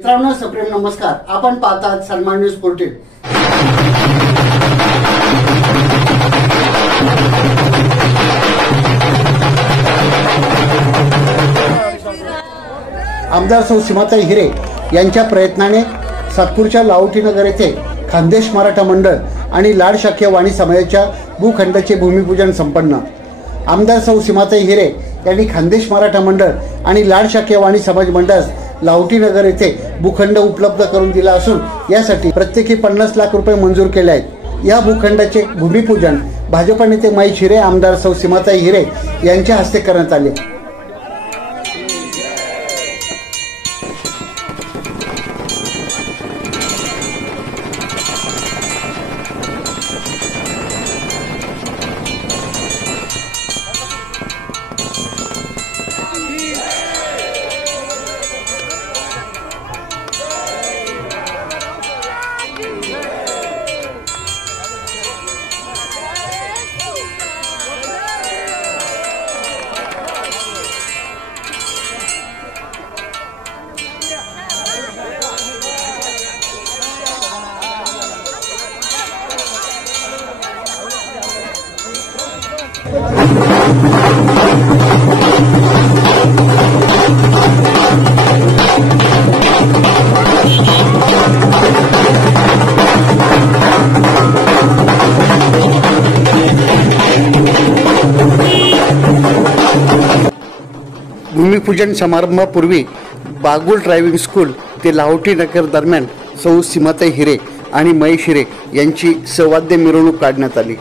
मित्रांनो, सप्रेम नमस्कार. आपण पाहतात सन्मान न्यूज 14. आमदार सौ सीमाताई हिरे यांच्या प्रयत्नाने सातपूरच्या लाहोटीनगर येथे खानदेश मराठा मंडळ आणि लाड शाखीय वाणी समाजाच्या भूखंडाचे भूमिपूजन संपन्न. आमदार सौ सीमाताई हिरे यांनी खानदेश मराठा मंडळ आणि लाड शाखीय वाणी समाज मंडळास लाहोटीनगर येथे भूखंड उपलब्ध करून दिला असून यासाठी प्रत्येकी 50 लाख रुपये मंजूर केले आहेत. या भूखंडाचे भूमिपूजन भाजप नेते महेश हिरे, आमदार सौ सीमाताई हिरे यांच्या हस्ते करण्यात आले. भूमिपूजन समारंभापूर्वी बागुल ड्रायव्हिंग स्कूल ते लाहोटीनगर दरम्यान सौ सीमाताई हिरे आणि महेश हिरे यांची सवाद्य मिरवणूक काढण्यात आली.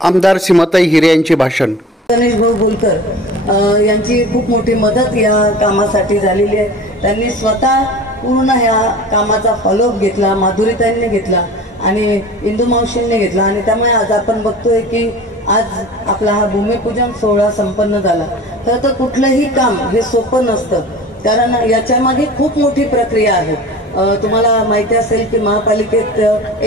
आमदार सीमाताई हिरे यांचे भाषण. गणेश भाऊ बोलकर यांची खूप मोठी मदत या कामासाठी झालेली आहे. त्यांनी स्वतः पूर्ण या कामाचा फॉलोअप घेतला, माधुरीताईंनी घेतला आणि इंदू मावशींनी घेतला आणि त्यामुळे आज आपण बघतोय की आज आपला हा भूमिपूजन सोहळा संपन्न झाला. तर कुठलंही काम हे सोपं नसतं, कारण याच्यामागे खूप मोठी प्रक्रिया आहे. तुम्हाला माहिती असेल की महापालिकेत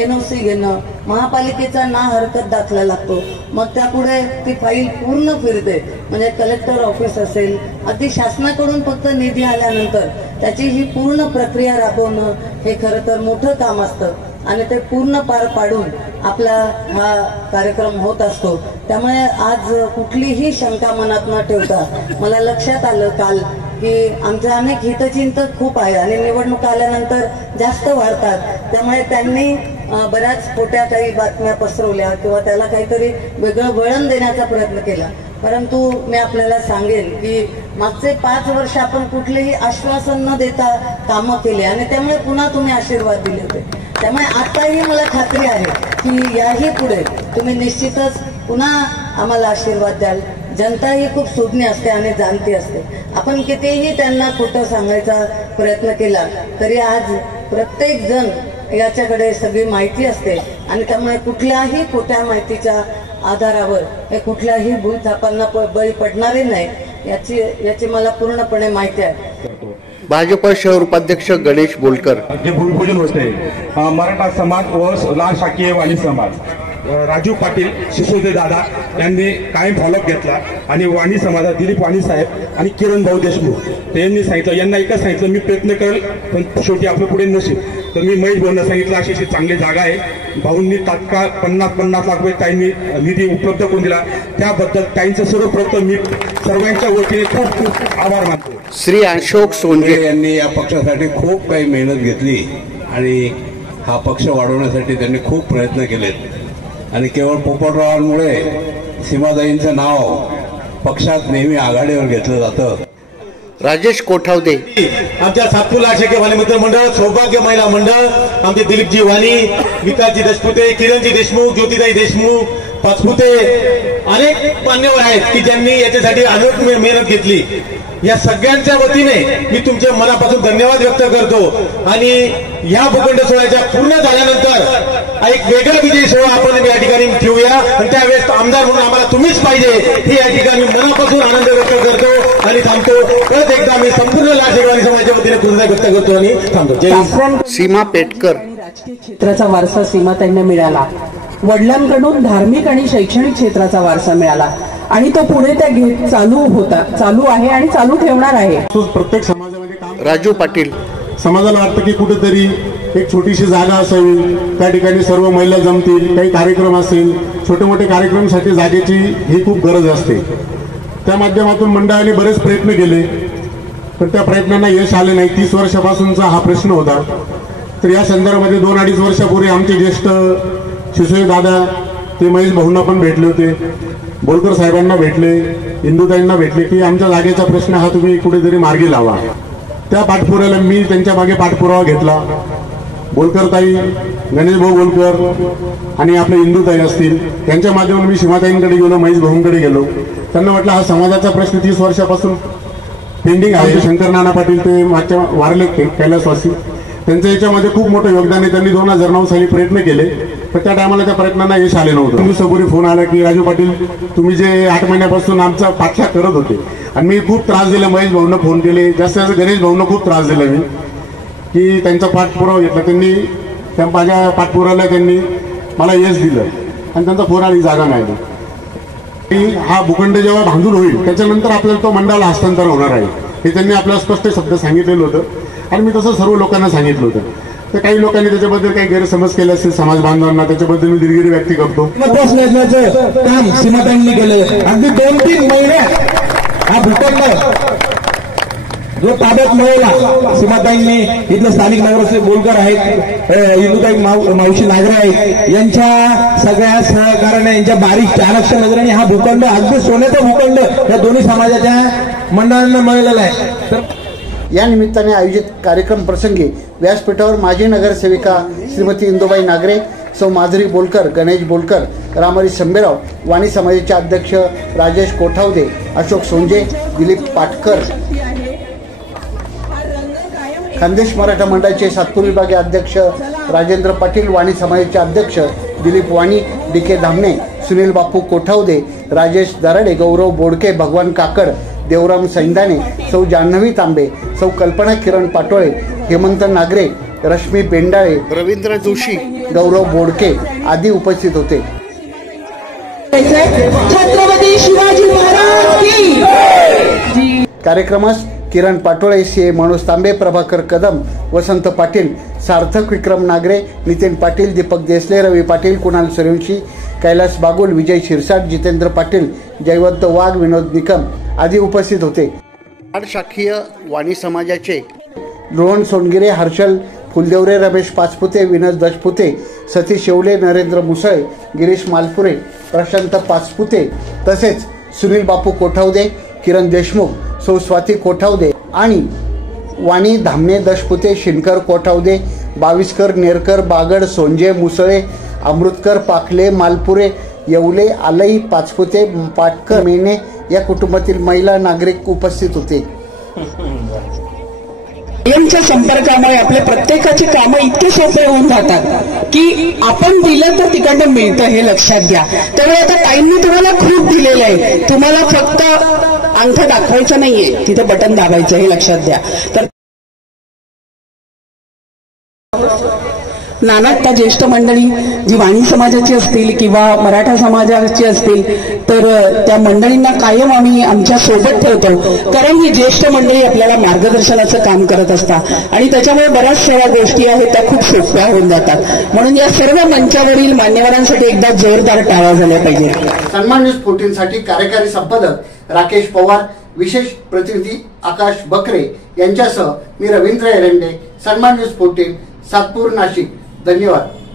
NOC घेणं, महापालिकेचा ना हरकत दाखला लागतो, मग त्यापुढे ती फाईल पूर्ण फिरते. म्हणजे कलेक्टर ऑफिस असेल, अगदी शासनाकडून फक्त निधी आल्यानंतर त्याची ही पूर्ण प्रक्रिया राबवणं हे खरं तर मोठं काम असतं आणि ते पूर्ण पार पाडून आपला हा कार्यक्रम होत असतो. त्यामुळे आज कुठलीही शंका मनात न ठेवता मला लक्षात आलं काल की आमचे अनेक हितचिंतक खूप आहे आणि निवडणूक आल्यानंतर जास्त वाढतात. त्यामुळे त्यांनी बऱ्याच खोट्या काही बातम्या पसरवल्या किंवा त्याला काहीतरी वेगळं वळण देण्याचा प्रयत्न केला. परंतु मी आपल्याला सांगेन की मागचे 5 वर्ष आपण कुठलेही आश्वासन न देता कामं केली आणि त्यामुळे पुन्हा तुम्ही आशीर्वाद दिले होते. त्यामुळे आताही मला खात्री आहे की याही पुढे तुम्ही निश्चितच पुन्हा आम्हाला आशीर्वाद द्याल. जनता ही खूप सुज्ञ असते आणि जाणती असते. आपण कितीही त्यांना खोटं सांगायचा प्रयत्न केला तरी आज प्रत्येक जण याच्याकडे सगळी माहिती असते आणि त्यामुळे कुठल्याही खोट्या माहितीच्या आधारावर हे कुठल्याही भूलथापांना बळी पडणारे नाही याची मला पूर्णपणे माहिती आहे. भाजप शहर उपाध्यक्ष गणेश बोलकर. जे भूमिपूजन होते मराठा समाज व लाड शाखीय वाणी समाज, राजू पाटील, शिशोदे दादा यांनी कायम फॉलोअप घेतला आणि वाणी समाजात दिलीप वाणी साहेब आणि किरण भाऊ देशमुख यांनी सांगितलं, यांना एकच सांगितलं मी प्रयत्न करेल पण शेवटी आपलं पुढे नसेल. तर मी महेश भाऊंना सांगितलं अशी चांगली जागा आहे, भाऊंनी तात्काळ 50 लाख रुपये ताईंनी निधी उपलब्ध करून दिला. त्याबद्दल ताईंचं सर्वप्रथम मी सर्वांच्या वतीने खूप खूप आभार मानतो. श्री अशोक सोनगे यांनी या पक्षासाठी खूप काही मेहनत घेतली आणि हा पक्ष वाढवण्यासाठी त्यांनी खूप प्रयत्न केलेत आणि केवळ पोपटरावांमुळे सीमाताईंचं नाव पक्षात नेहमी आघाडीवर घेतलं जातं. राजेश कोठावदे, आमच्या सातपूर लाड शाखे वाणी मित्र मंडळ, सौभाग्य महिला मंडळ, आमचे दिलीपजी वाणी, विकासजी देशपुते, किरणजी देशमुख, ज्योतिताई देशमुख, पाचपुते, अनेक मान्यवर आहेत की ज्यांनी याच्यासाठी अनेक मेहनत घेतली. या सगळ्यांच्या वतीने मी तुमच्या मनापासून धन्यवाद व्यक्त करतो. आणि या भूखंड सोहळ्याच्या पूर्ण झाल्यानंतर एक वेगळा विजय सोहळा आपण या ठिकाणी ठेवूया आणि त्यावेळेस आमदार म्हणून आम्हाला तुम्हीच पाहिजे हे या ठिकाणी मनापासून आनंद व्यक्त करतो आणि थांबतो. परत एकदा मी संपूर्ण लाड शेतकरी समाजाच्या वतीने कृतज्ञता व्यक्त करतो आणि थांबतो. जय सीमा पेटकर. राजकीय क्षेत्राचा वारसा सीमाताईंना मिळाला. वडिलांकडून धार्मिक आणि शैक्षणिक क्षेत्राचा वारसा मिळाला आणि तो पुढे त्या घेत चालू आहे आणि चालू ठेवणार आहे. प्रत्येक समाजामध्ये काम राजू पाटील. समाजाला वाटतं की कुठेतरी एक छोटीशी जागा असावी, त्या ठिकाणी सर्व महिला जमतील, काही कार्यक्रम असेल, छोटे मोठे कार्यक्रमासाठी जागेची ही खूप गरज असते. त्या माध्यमातून मंडळाने बरेच प्रयत्न केले पण त्या प्रयत्नांना यश आले नाही. 30 वर्षापासूनचा हा प्रश्न होता. तर या संदर्भामध्ये 2-2.5 वर्षापूर्वी आमचे ज्येष्ठ शिसोळे दादा ते महेश भाऊंना पण भेटले होते, बोलकर साहेबांना भेटले, इंदुताईंना भेटले की आमच्या जागेचा प्रश्न हा तुम्ही कुठेतरी मार्गी लावा. त्या पाठपुराव्याला मी त्यांच्या मागे पाठपुरावा घेतला. बोलकर ताई, गणेश भाऊ बोलकर आणि आपले इंदुताई असतील त्यांच्या माध्यमातून मी सीमाताईंकडे गेलो, महेश भाऊंकडे गेलो. त्यांना म्हटलं हा समाजाचा प्रश्न 30 वर्षापासून पेंडिंग आहे. शंकर नाना पाटील ते मागच्या वारले कैलासवासी, त्यांचं याच्यामध्ये खूप मोठं योगदान आहे. त्यांनी 2009 साली प्रयत्न केले पण त्या टायमाला त्या प्रयत्नांना यश आले नव्हतं. दिवसापूर्वी फोन आला की राजू पाटील तुम्ही जे 8 महिन्यापासून आमचा पाठलाग करत होते आणि मी खूप त्रास दिला. महेश भाऊंना फोन केले, जास्त गणेश भाऊंना खूप त्रास दिला मी की त्यांचा पाठपुरावा घेतला. त्यांनी त्या माझ्या पाठपुराव्याला त्यांनी मला यश दिलं आणि त्यांचा फोन आली जागा मिळाली. हा भूखंड जेव्हा बांधून होईल त्याच्यानंतर आपल्याला तो मंडळाला हस्तांतर होणार आहे हे त्यांनी आपल्याला स्पष्ट शब्द सांगितलेलं होतं आणि मी तसं सर्व लोकांना सांगितलं होतं. तर काही लोकांनी त्याच्याबद्दल काही गैरसमज केले असतील समाज बांधवांना, त्याच्याबद्दल मी दिलगिरी व्यक्त करतो. काम सीमाताईंनी केलं. अगदी 2-3 महिन्यात हा भूखंड जो ताब्यात मिळवला सीमाताईंनी. इथले स्थानिक नगरसेवक बोलकर आहेत, इंदुताई मावशी नागरे आहेत, यांच्या सगळ्या सहकार्याने, यांच्या बारीक चाणक्य नजरेने हा भूखंड अगदी सोन्याचा भूखंड या दोन्ही समाजाच्या मंडळांना मिळालेला आहे. तर या निमित्ताने आयोजित कार्यक्रम प्रसंगी व्यासपीठावर माजी नगरसेविका श्रीमती इंदुबाई नागरे, सौ माधुरी बोलकर, गणेश बोलकर, रामहरी संबेराव, वाणी समाजाचे अध्यक्ष राजेश कोठावदे, अशोक सोंजे, दिलीप पाटकर, खानदेश मराठा मंडळाचे सातपूर विभागीय अध्यक्ष राजेंद्र पाटील, वाणी समाजाचे अध्यक्ष दिलीप वाणी, DK धामणे, सुनील बापू कोठावदे, राजेश दराडे, गौरव बोडके, भगवान काकड, देवराम सैंदाने, सौ जान्हवी तांबे, सौ कल्पना किरण पाटोळे, हेमंत नागरे, रश्मी पेंडाळे, रवींद्र जोशी, गौरव बोडके आदी उपस्थित होते. छत्रपती शिवाजी महाराज की. कार्यक्रमास किरण पाटोळे, CA मनोज तांबे, प्रभाकर कदम, वसंत पाटील, सार्थक विक्रम नागरे, नितीन पाटील, दीपक देसले, रवी पाटील, कुणाल सूर्यवंशी, कैलास बागुल, विजय शिरसाट, जितेंद्र पाटील, जयवंत वाघ, विनोद निकम आदी उपस्थित होते. लाड शाखीय वाणी समाजाचे रोहन सोनगिरे, हर्षल फुलदेवरे, रमेश पाचपुते, विनोद दशपुते, सतीश शेवले, नरेंद्र मुसळे, गिरीश मालपुरे, प्रशांत पाचपुते तसेच सुनील बापू कोठावदे, किरण देशमुख, सौ स्वाती कोठावदे आणि वाणी धामणे, दशपुते, शिनकर, कोठावदे, बाविस्कर, नेरकर, बागड, सोंजे, मुसळे, अमृतकर, पाखले, मालपुरे, येवले, आलई, पाचपुते, पाटकर, मेने या कुटुंबातील महिला नागरिक उपस्थित होते. कायमच्या संपर्कामुळे आपले प्रत्येकाची कामं इतके सोपे होऊन जातात की आपण दिलं तर तिकडनं मिळतं हे लक्षात घ्या. त्यामुळे आता ताईंनी तुम्हाला खूप दिलेलं आहे, तुम्हाला फक्त अंगठा दाखवायचं नाहीये, तिथे बटन दाबायचं हे लक्षात द्या. तर नाना ज्येष्ठ मंडळी जी वाणी समाजाची असतील किंवा मराठा समाजाची असतील तर त्या मंडळींना कायम आम्ही आमच्या सोबत ठेवतो, कारण ही ज्येष्ठ मंडळी आपल्याला मार्गदर्शनाचं काम करत असतात आणि त्याच्यामुळे बऱ्याच सगळ्या गोष्टी आहेत त्या खूप सोप्या होऊन जातात. म्हणून या सर्व मंचावरील मान्यवरांसाठी एकदा जोरदार टाळ्या झाल्या पाहिजेत. सन्मान न्यूज 14 साठी कार्यकारी संपादक राकेश पवार, विशेष प्रतिनिधी आकाश बकरे यांच्यासह मी रवींद्र एरंडे, सन्मान न्यूज 14 सातपूर नाशिक. धन्यवाद.